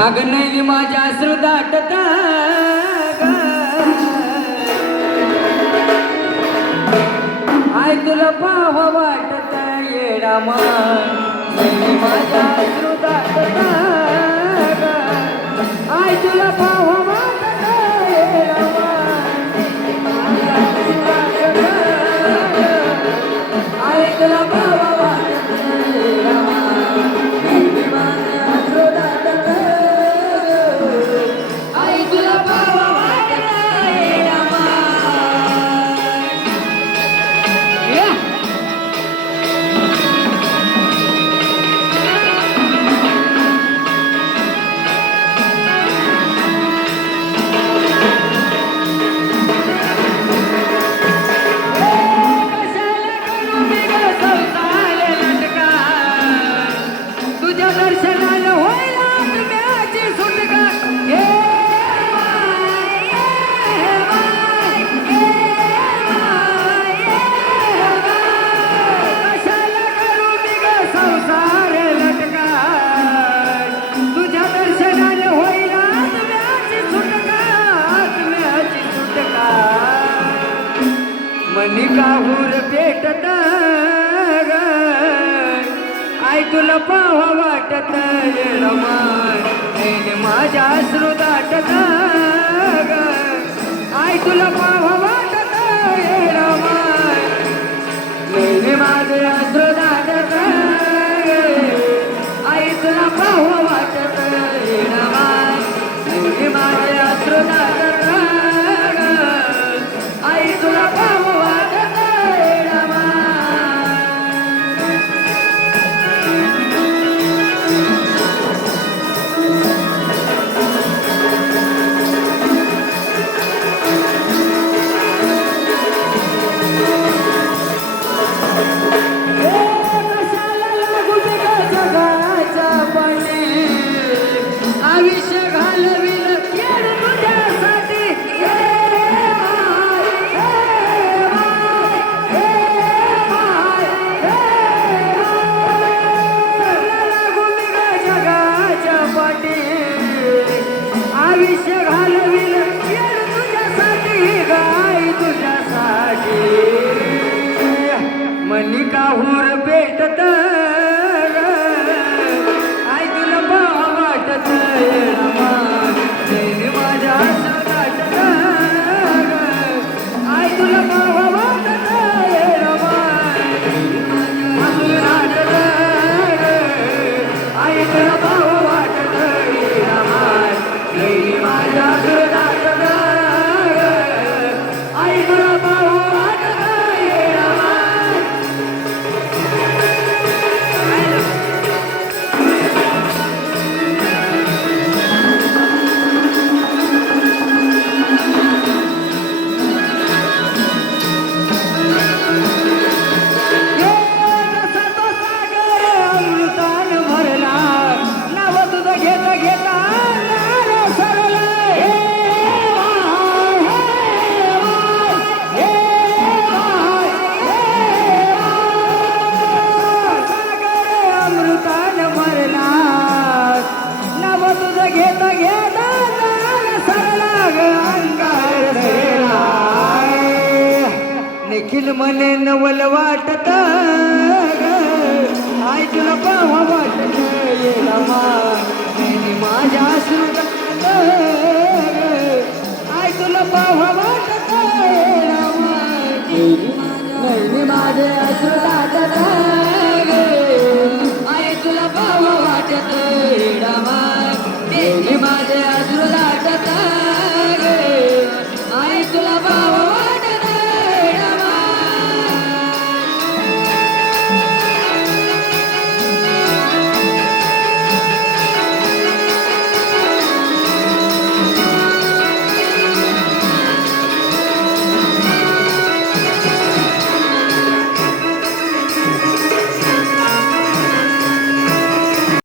अग नाही माझ्या श्रुदाट आय तुला पाह वाटत येडा माझ्या अश्रू आय निकाहूर भेटत आई तुला पाहा वाटत येण माझ्या अश्रू दाटत आई तुला पाहा वाटत येणमान नेहमी माझे अश्रू दाटत आई तुला पाहा वाटत येणमान नेहमी माझे अश्रू दाटत आयुष्य घालविल तुझ्यासाठी गाय तुझ्यासाठी. होर भेटत घेता निखिल मने नवल वाटत आय तुला पाहा वाटत येला माय माझ्या श्रुतात आय तुला पाहा वाटत येला माय माझे श्रुतात आय तुला पावा वाटत येला माय नेहमी माझे श्रुतात